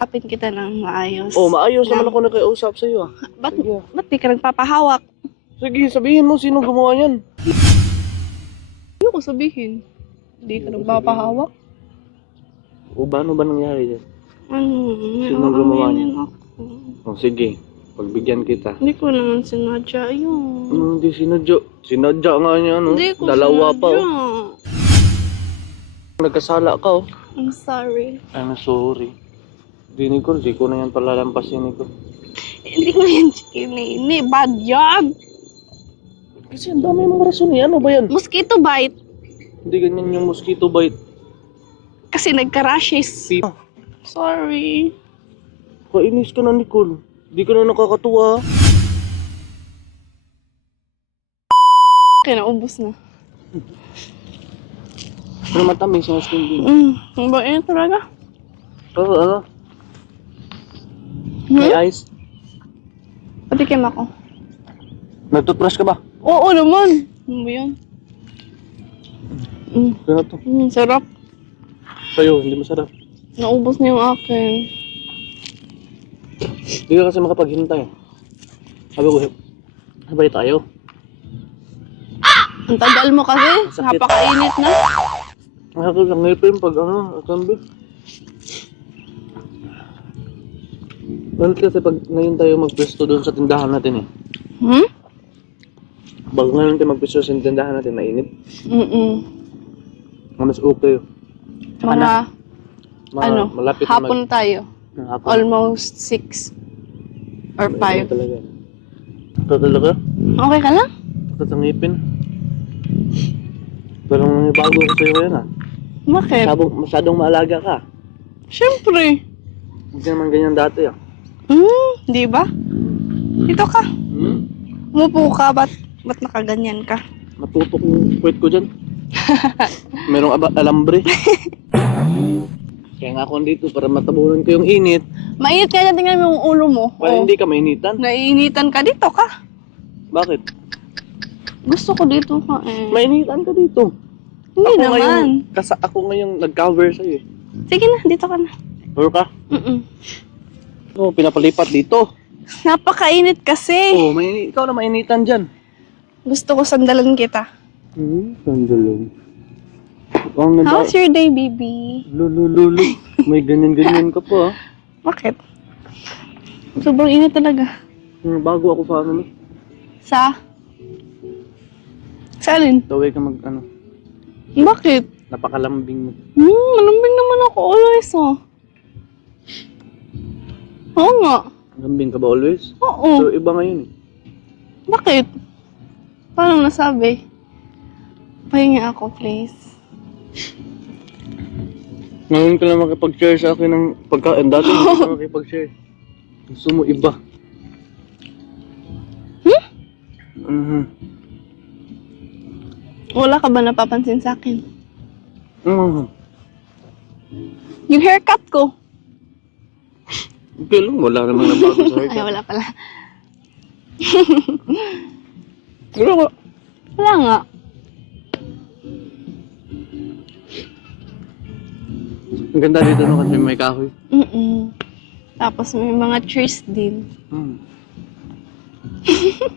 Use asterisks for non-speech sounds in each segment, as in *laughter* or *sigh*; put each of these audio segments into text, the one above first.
Kapin kita ng maayos. Oh, maayos naman ako nakiusap sa iyo ah. *laughs* ba't, Sige. ba't di ka nagpapahawak? Sige, sabihin mo sino gumawa niyan. Ayoko sabihin. Hindi ka nagpapahawak. O ba ano ba nangyari dyan? Ano? Sino gumawa aaminin niya? ako. Oh, sige. Pagbigyan kita. Hindi ko naman sinadya yun. Ano, hindi sinadya. Sinadya nga niya, ano? Hindi ko Dalawa pa, sinadya. oh. Nagkasala ka, oh. I'm sorry. I'm sorry. Dinig ko, di ko na yan palalampasin ko. Hindi ko yan kinini. Bad yan. Kasi ang dami mong rason eh. Ano ba yan? Mosquito bite. Hindi ganyan yung mosquito bite. Kasi nagka-rashes. Si... Sorry. Kainis ka na, Nicole. Di ka na nakakatuwa. Kaya naubos na. Ano matamis yung skin din. Mm, ang bait talaga. Oo, ano? Hmm? May ice. Patikim ako. Nagtoothbrush ka ba? Oo naman. Ano ba yun? Mm, Ano to? mm, sarap. Sa'yo, hindi masarap. Naubos na yung akin. Hindi ka kasi makapaghintay. Sabi ko, sabay tayo. Ang tagal mo kasi. Masakit. Napakainit na. Ako lang ngipin pag ano, akambi. Ganun kasi pag ngayon tayo magpwesto doon sa tindahan natin eh. Hmm? Bago ngayon tayo magpwesto sa tindahan natin, mainit. Mm-mm. Mas okay. Tsaka na, Mga ma- ano, malapit na hapon tayo. mag- hapon. Almost 6 or Mainit 5. talaga. Ito talaga? Okay ka lang? Ito sa ngipin. Pero may bago ko sa'yo ngayon ah. Bakit? Masyadong, masyadong maalaga ka. Siyempre. Hindi naman ganyan dati ah. Hmm, di ba? Dito ka. Hmm? Umupo ka. Ba't, ba't nakaganyan ka? Matutok yung puwet ko dyan. *laughs* Merong aba- alambre. Kaya nga ako dito para matabunan ko yung init. Mainit ka na tingnan mo yung ulo mo. Para Oh. hindi ka mainitan. Naiinitan ka dito ka. Bakit? Gusto ko dito ka eh. Mainitan ka dito. Hindi ako naman. Ngayon, kasa ako ngayong nag-cover sa'yo eh. Sige na, dito ka na. Sure ka? Mm-mm. Oo, pinapalipat dito. Napakainit kasi. Oo, may, ikaw na mainitan dyan. Gusto ko sandalan kita. Hmm, sandalo. Ang nanda... How's your day, baby? Lulululu. May ganyan-ganyan ka pa ah. Bakit? Sobrang init talaga. Hmm, Bago ako sa ano, Sa? Sa alin? tawag ka mag ano, Bakit? napakalambing mo. Hmm, malambing naman ako always, oh. Oo nga. Lambing ka ba always? Oo. So, iba ngayon eh. Bakit? Paano nasabi? Pahinga ako, please. Ngayon ka lang makipag-share sa akin ng pagkain. Dati hindi ka *laughs* makipag-share. Gusto mo iba. Hmm? Mhm. Wala ka ba napapansin sa akin? Mhm. Yung haircut ko. Okay lang, wala namang nabago sa *laughs* Ay, haircut. wala pala. *laughs* Wala nga. Wala nga. Ang ganda dito no kasi may kahoy. Mm-mm. Tapos may mga trees din. Hmm. *laughs*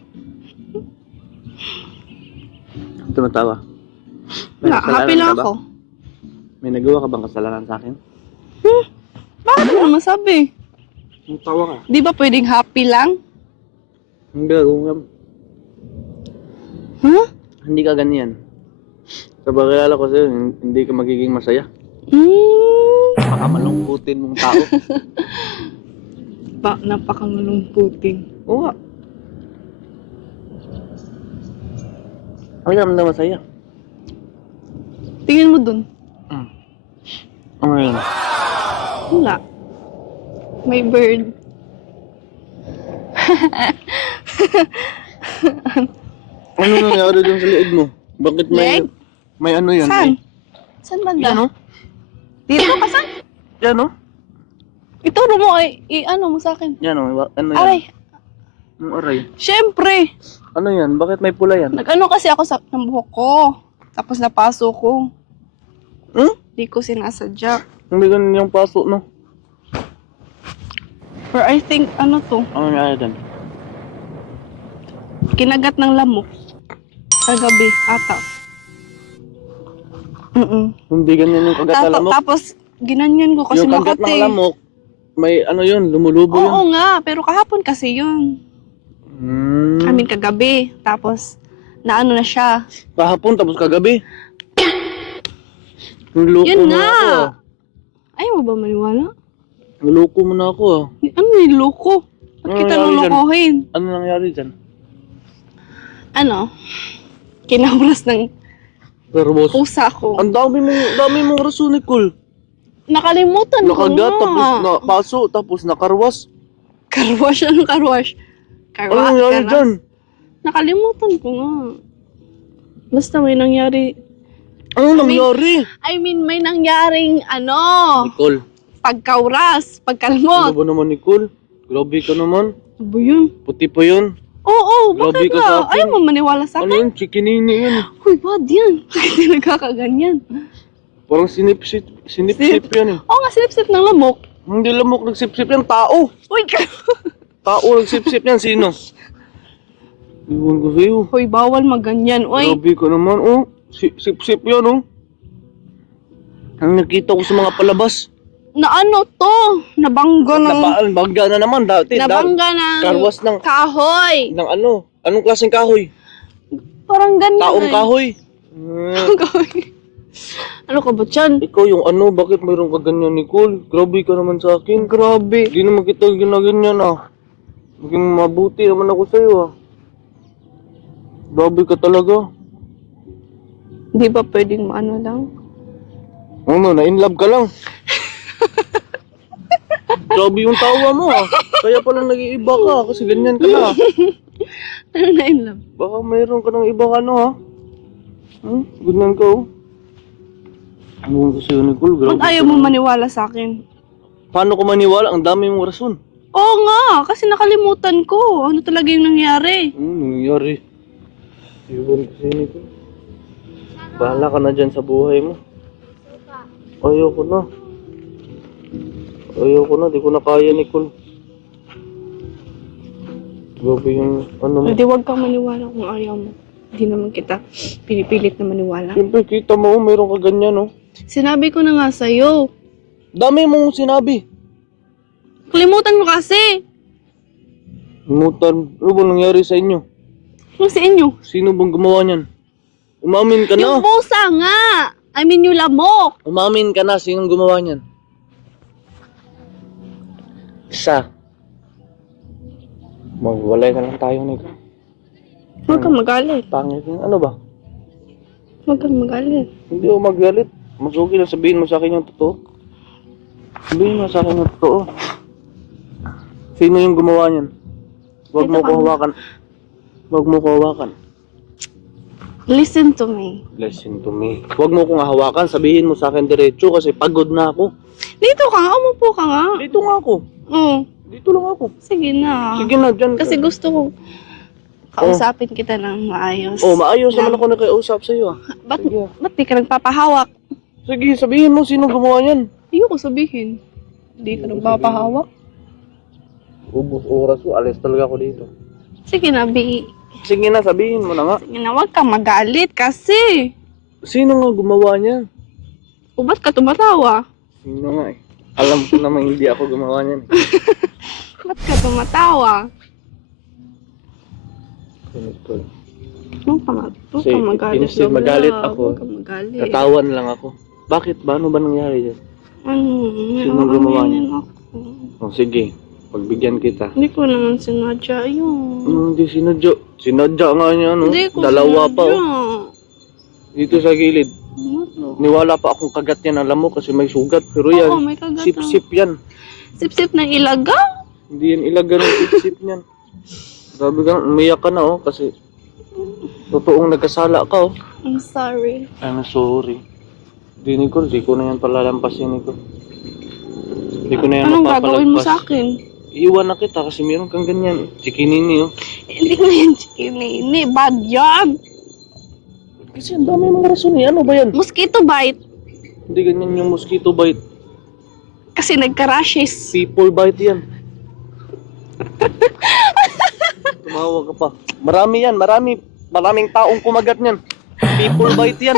Tumatawa. May kasalanan happy lang ka ba? ako. May nagawa ka bang kasalanan sa akin? Bakit mo naman sabi? Ang tawa ka. Di ba pwedeng happy lang? Hindi ka, kung Huh? hindi ka ganyan. Sa pagkilala ko sa'yo, hin- hindi ka magiging masaya. Mm. Baka malungkutin mong tao. *laughs* Pa, napakamalungkutin. Oo nga. Ang naman na masaya. Tingin mo dun. Hmm. Ano yun? Wala. May bird. Ano nangyari dun sa liig mo? Bakit may... Leg? May ano yan? Saan? Saan banda? ano? Dito ka saan? Yan o? Ituro mo ay, i-ano mo sa akin. Yan o? Ano yan? Aray, Ang aray. syempre. Ano yan? Bakit may pula yan? Nag-ano kasi ako sa ng buhok ko. Tapos napaso ko. Hmm? Di ko sinasadya. Hindi ganun yung paso, no? Or I think, ano to, Ano nangyari doon? kinagat ng lamok. Kagabi, ata. Mm Hindi ganyan yung kagat na Tapos, lamok. tapos, ginanyan ko kasi yung kagat makati. ng lamok, may ano yun, lumulubo yun. Oo nga, pero kahapon kasi yun. Hmm. I mean, kagabi. Tapos, naano na siya. Kahapon tapos kagabi. *coughs* Niloko Yun nga. Ayaw mo ba maniwala? Niloko mo na ako ah. Ano yung loko? Ba't Ano kita lulukohin? Ano nangyari dyan? Ano? Kinauras ng Pero boss, pusa ko. ang dami mong, dami mong rason, Nicole. Nakalimutan ko Nakagat, nga. tapos na paso, tapos nakarwas. Karwash, anong karwash? Ano Karwash, nangyari karwas. dyan? Nakalimutan ko nga. Basta may nangyari. Ano nangyari? I mean, may nangyaring ano, Nicole, pagkauras, ano pagkalmot. ba naman, Nicole? Grabe ka naman. Ano ba yun? Puti pa yun. Oo, Grabe bakit ka sa nga? akin. Ayaw mo maniwala sa Ano akin? yun? Chikinini yun. Uy, bad yan. Bakit di nagkakaganyan? Parang sinipsip, sinipsip yan eh. Oo nga, silip-silip ng lamok. Hindi lamok nagsipsip yan, tao. Uy, ka- *laughs* Tao nagsipsip yan, sino? Iwan ko sa'yo. Uy, bawal maganyan. Uy, Grabe ka naman, oh. Sip, sip, sip yan, oh. Ang nakita ko sa mga palabas. Na ano to? Nabangga ng... Nabaan, bagga na naman dati. da- Nabangga ng... Karwas ng, Kahoy. ng ano. Anong klaseng kahoy? Parang ganyan Taong eh. kahoy. Eh, *laughs* Kahoy. ano ka ba dyan? ikaw yung ano, bakit mayroon ka ganyan, Nicole? Grabe ka naman sa akin. Grabe. Hindi naman kita ginaganyan, ah. Maging mabuti naman ako sa'yo, ah. Grabe ka talaga. Di ba pwedeng maano lang? Ano, na-inlove ka lang. Grabe yung tawa mo ah. Kaya pala nag-iiba ka kasi ganyan ka na. Ano na in love? Baka mayroon ka ng ibang ano ha. Hmm? Ganyan ka oh. Ano ko sa'yo Nicole, grabe Ba't ayaw ka mo naman. maniwala sa akin? Paano ko maniwala? Ang dami mong rason. Oo nga, kasi nakalimutan ko. Ano talaga yung nangyari? Ano nangyayari? Iwan sa'yo Nicole. Bahala ka na dyan sa buhay mo. Ayoko na. Ayoko na, di ko na kaya Nicole. Grabe yung ano mo. Hindi, wag kang maniwala kung ayaw mo. Hindi naman kita pinipilit na maniwala. Siyempre, kita mo, mayroon ka ganyan, no? Sinabi ko na nga sa'yo. Dami mong sinabi. Kalimutan mo kasi. Imutan, ano ba nangyari sa inyo? Ano sa inyo? Sino bang gumawa niyan? Umamin ka Yung na. pusa nga. I mean, yung lamok. Umamin ka na. Sinong gumawa niyan? Isa. Magwalay na lang tayo, Nick. Huwag kang magalit. Pangit yun. Ano ba? Huwag kang magalit. Hindi ako magalit. Mas okay lang sabihin mo sa akin yung totoo. Sabihin mo sa akin yung totoo. Sino yung gumawa niyan? Huwag mo ko ka. hawakan. Huwag mo ko hawakan. Listen to me. Listen to me. Huwag mo kong hawakan, sabihin mo sa akin diretso kasi pagod na ako. Dito ka nga, umupo ka nga. Dito nga ako. Oo. Dito lang ako. Sige na. Sige na, dyan. Kasi gusto ko kausapin kita ng maayos. Oh, maayos Na- naman ako nakiusap sa iyo. ah. Ba't, Sige. ba't di ka nagpapahawak? Sige, sabihin mo sino gumawa niyan. Ayoko sabihin. Hindi ka nagpapahawak. Ubus oras ko, alis talaga ako dito. Sige na, Bi. Sige na, sabihin mo na nga. Sige na, huwag kang magalit kasi. Sino nga gumawa niyan? O ba't ka tumatawa? Sino nga eh. Alam ko naman hindi ako gumawa niyan. *laughs* Ba't ka tumatawa? Ganito. Huwag ka, mag huwag Kasi kang magalit. instead Lola. magalit ako, Huwag magalit. Katawan lang ako. Bakit ba? Ano ba nangyari dyan? Ano? Sino gumawa aanganin niya? ako. Oh, sige, pagbigyan kita. Hindi ko naman sinadya yun. Ano, hindi sinadya. Sinadya nga niya, ano? Hindi ko Dalawa pa, sinadya. oh. Dito sa gilid. Ano? Niwala pa akong kagat yan, alam mo, kasi may sugat. Pero Oo, yan, may kagat. ah. sip-sip yan. Sip-sip ng ilaga? Hindi yan ilaga ng sip-sip niyan. Sabi ka, umiyak ka na, oh, kasi totoong nagkasala ka, oh. I'm sorry. I'm sorry. Di, Nicole, di ko na yan palalampasin, Nicole. Di ko na yan Anong gagawin mo sa akin? Iwan na kita kasi meron kang ganyan. Chikinini, oh. Hindi ko yan chikinini. Bad yan. Kasi ang dami mong rason eh. Ano ba yan? Mosquito bite. Hindi ganyan yung mosquito bite. Kasi nagka-rashes. People bite yan. Tumawa ka pa. Marami yan, marami. Maraming taong kumagat niyan. People bite yan.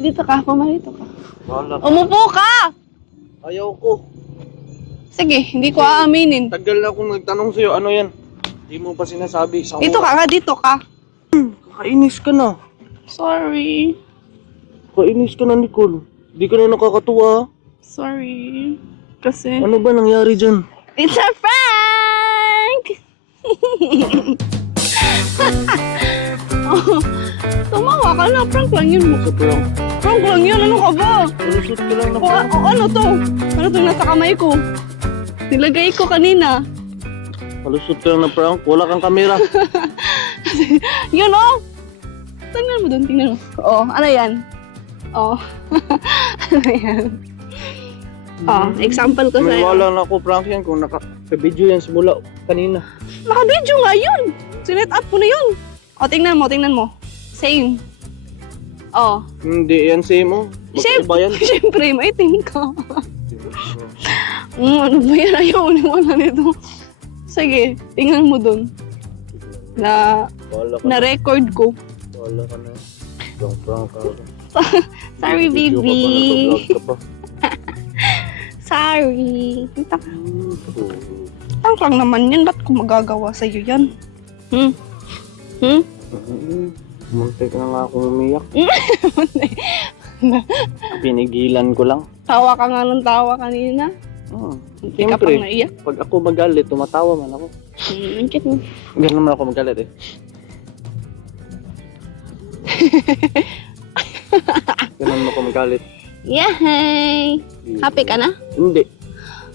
Dito ka, pumarito ka. Wala. Umupo ka! Ayaw ko. Sige, hindi ko aaminin. Tagal na akong nagtanong sa'yo, ano yan? Hindi mo pa sinasabi. Isang Dito ka nga, dito ka. Kainis ka na. Sorry. Kainis ka na, Nicole. Hindi ka na nakakatuwa. Sorry. Kasi... Ano ba nangyari dyan? It's a prank! oh, *laughs* tumawa ka na. Prank lang yun. Sa prank. Prank lang yun. Ano ka ba? Malusot ka lang na O, prank. o, ano to? Ano to nasa kamay ko? Nilagay ko kanina. Malusot ka lang na prank. Wala kang kamera. *laughs* *laughs* Yun oh! Tingnan mo doon, tingnan mo. Oh, ano yan? Oh. *laughs* ano yan? Oh, example ko sa'yo. Maniwala na ako prank yan kung naka-video yan simula kanina. Naka-video nga yun! Sinet up ko na yun. O, tingnan mo, tingnan mo. Same. Oh. Hindi yan same mo. Magkaiba yan. *laughs* Siyempre, maitim ka. Mm, ano ba yan? Ayaw maniwala nito. Sige, tingnan mo dun. Na, Wala ka na. na-record ko. Wala ka na. Prank prank ka. Sorry, Video ka baby. ka pa. *laughs* Sorry. Kita oo. Prank lang naman yan. Ba't ko magagawa sa'yo yan? Hmm? Hmm? Hmm, Muntik na nga akong umiyak. *laughs* Pinigilan ko lang. tawa ka nga ng tawa kanina. Hmm. Hindi ka pang Siyempre, naiyak. pag ako magalit, tumatawa man ako. Hmm, ang cute mo. Ganun naman ako magalit eh. *laughs* Ganun naman ako magalit. Yay! Happy ka na? Hindi.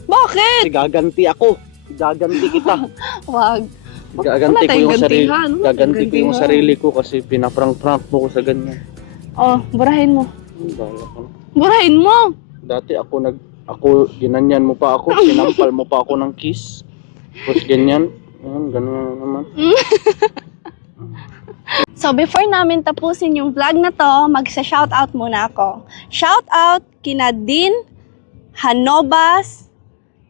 Bakit? Gaganti ako. Gaganti kita. *laughs* Wag. Gaganti ko yung sarili. Gaganti ko yung sarili ko kasi pinaprank-prank mo ko sa ganyan. Oh, burahin mo. Bahala ka na. Burahin mo! Dati ako nag ako ginanyan mo pa ako, *laughs* sinampal mo pa ako ng kiss. Tapos ganyan. Ayan, ganun na naman. Before namin tapusin yung vlog na to, magsa-shoutout muna ako. Shoutout kina Dean Hanobas,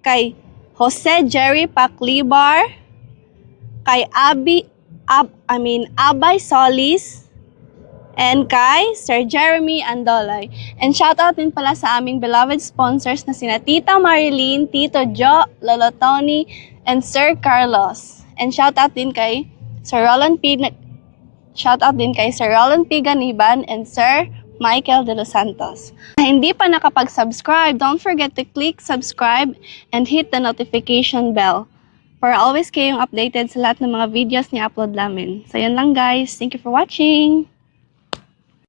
kay Jose Jerry Paclibar, kay Abi, Ab, I mean, Abay Solis, and kay Sir Jeremy Andolay. And shoutout din pala sa aming beloved sponsors na sina Tita Marilyn, Tito Jo, Lolo Tony, and Sir Carlos. And shoutout din kay Sir Roland P. Shoutout din kay Sir Roland P. Ganiban and Sir Michael De Los Santos. Na hindi pa nakapag-subscribe, don't forget to click subscribe and hit the notification bell para always kayong updated sa lahat ng mga videos ni upload namin. So yun lang guys. Thank you for watching!